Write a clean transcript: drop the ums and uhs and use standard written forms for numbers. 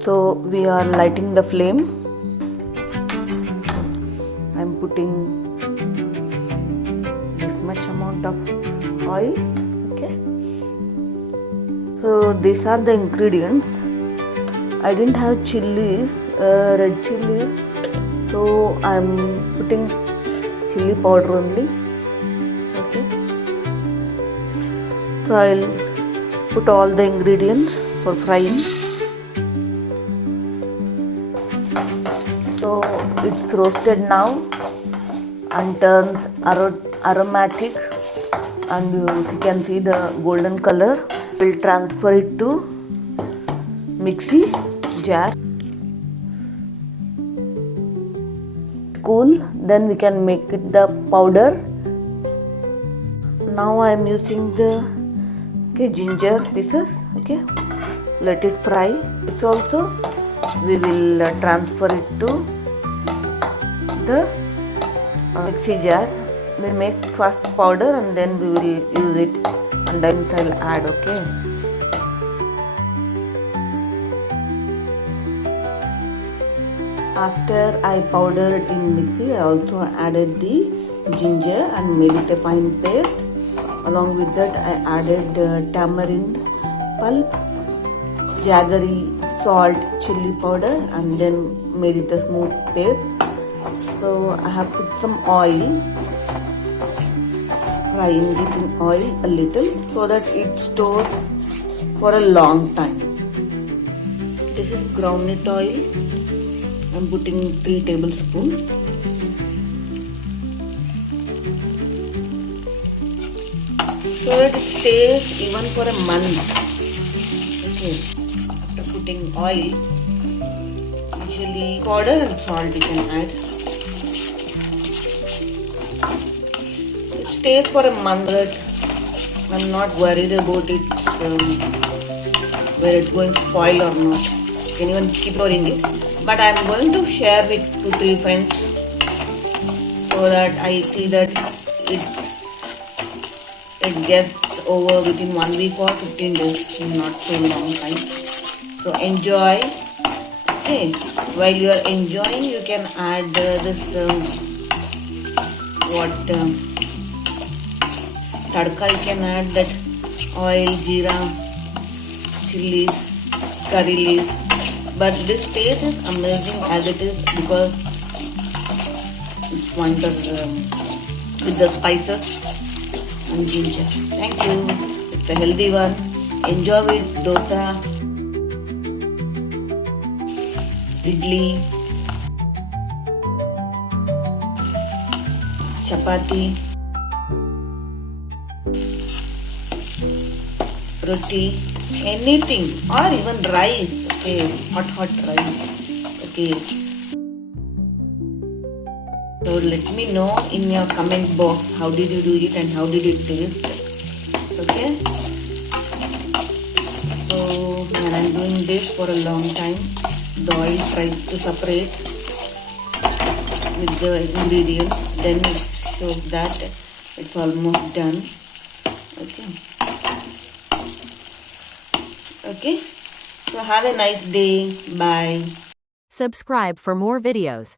So we are lighting the flame. I'm putting this much amount of oil. Okay. So these are the ingredients. I didn't have chilies, red chili, so I'm putting chili powder only. Okay. So I'll put all the ingredients for frying. So it's roasted now and turns aromatic, and you can see the golden color. We'll transfer it to mixie jar. Cool, then we can make it the powder. Now I am using the ginger pieces. Okay, let it fry. It's also we will transfer it to the mixie jar. We make first powder and then we will use it, and then I'll add. Okay. After I powdered in mixie, I also added the ginger and made it a fine paste. Along with that, I added tamarind pulp, jaggery, salt, chili powder, and then made it a smooth paste. So I have put some oil, frying it in oil a little so that it stores for a long time. This is groundnut oil. I'm putting 3 tablespoons. So that it stays even for a month. Okay. After putting oil, usually powder and salt you can add. It stays for a month. But I'm not worried about it whether it's going to spoil or not. You can even keep pouring it. But I am going to share with 2-3 friends so that I see that it gets over within 1 week or 15 days, not so long time. So enjoy. Okay, while you are enjoying, you can add this tadka. You can add that oil, jeera, chilies, curry leaves. But this taste is amazing as it is because it's wonderful with the spices and ginger. Thank you. It's a healthy one. Enjoy with dosa, idli, chapati, roti, anything, or even rice. Okay, hot rice. Okay. So let me know in your comment box how did you do it and how did it taste. Okay. So when I'm doing this for a long time, the oil tries to separate with the ingredients. Then it shows that it's almost done. Okay. Okay. So have a nice day. Bye. Subscribe for more videos.